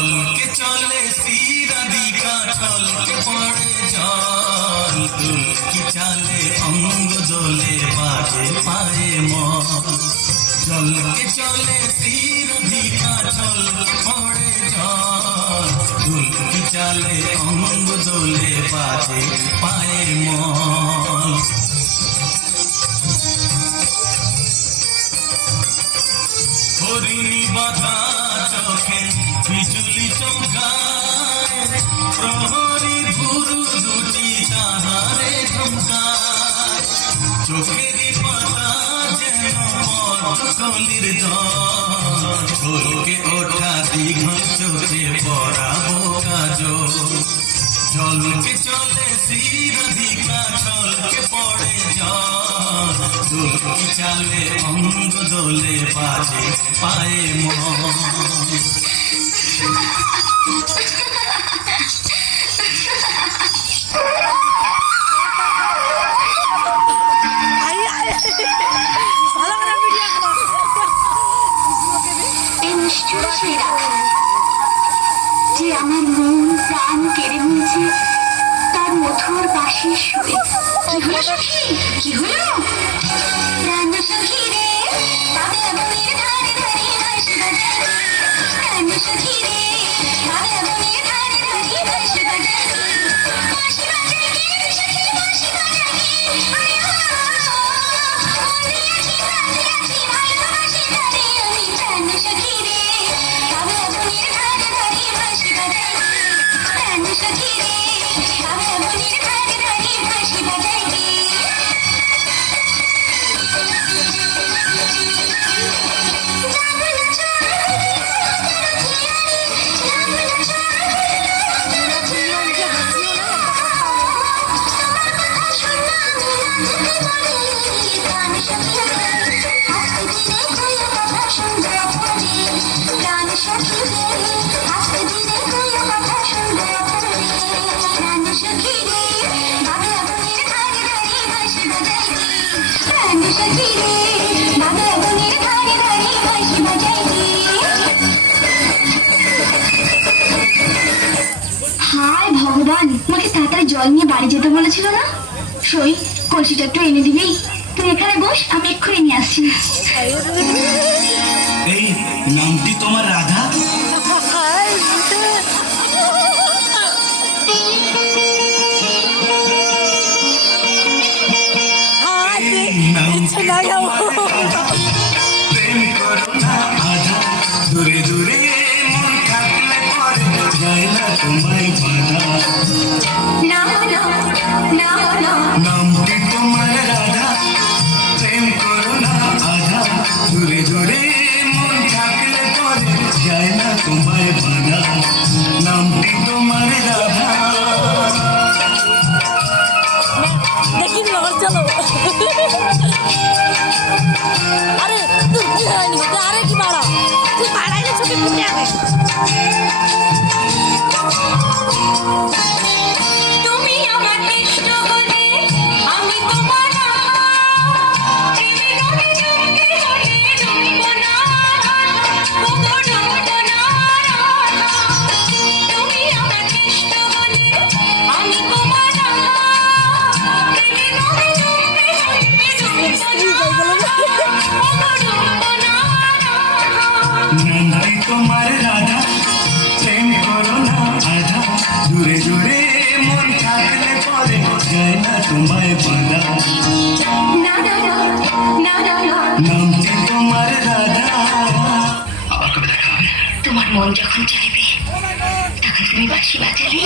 চলকে চলে শিরাধিকা চলকে পড়ে জল দুলকি চালে অঙ্গ দোলে বাজে পায়ে মন চলকে চলে শিরাধিকা চলকে পড়ে জল দুলকি চালে অঙ্গ দোলে বাজে পায়ে মন হরিণী বাধা চোখে বিজুলি চমকায় প্রহরীর গুরু দুটি তাহারে ধমকায় চোখের পাতা যেন মরকলির দল ঝলকে ওঠা দীঘল চোখে পরাবো কাজল জলকে চলে শিরাধিকা চলকে পড়ে জল দুলকি চালে অঙ্গ দোলে বাজে পায়ে মন যে আমার মন প্রাণ কেড়ে নিয়েছে তার মধুর বাঁশির সুরে কি হলো সখী কি হলো প্রাণ সখী রে তবে আগুনের ধারে ধারে বাঁশি বাজাই প্রাণ সখী রে তবে আগুনের ধারে ধারে বাঁশি বাজাই বাঁশি বাজাই সখী বাঁশি বাজাই ভালোবাসি তারে আমি প্রাণ সখী রে তবে আগুনের ধারে ধারে বাঁশি বাজাই প্রাণ সখী রে তবে আগুনের ধারে ধারে বাঁশি বাজাই হায় ভগবান আমাকে তাড়াতাড়ি জল নিয়ে বাড়ি যেতে বলেছিল না সই কলসিটা একটু এনে দিবি তুই এখানে বস আমি এক্ষুনি নিয়ে আসছি এই নামটি তোমার রাধা প্রেম করো না আধা দূরে দূরে মন থাকলে পরে যায় না তোমায় বাধা নামটি তোমার রাধা প্রেম করো না আধা দূরে দূরে মন থাকলে পরে যায় না তোমায় বাধা নামটি তোমার রাধা लेकिन लौट चलो अरे तू क्या नहीं होता अरे की बाड़ा तू बाड़ा ही ना छोटे कुत्ते आ गए তুমি আমার কৃষ্ণ হলে আমি তোমার প্রেমে রঙে জমতে হলে ডুবব না ওগো ডুবব না তুমি আমার কৃষ্ণ হলে আমি তোমার প্রেমে রঙে জমতে হলে ডুবব না ওগো ডুবব না নামটি তোমার রাধা প্রেম করো না আধা দূরে দূরে মন থাকলে পরে যায় না তোমায় বাধা নামটি তোমার রাধা আবার কবে দেখা হবে তোমার মন যখন চাইবে তখন তুমি বাঁশি বাজাবে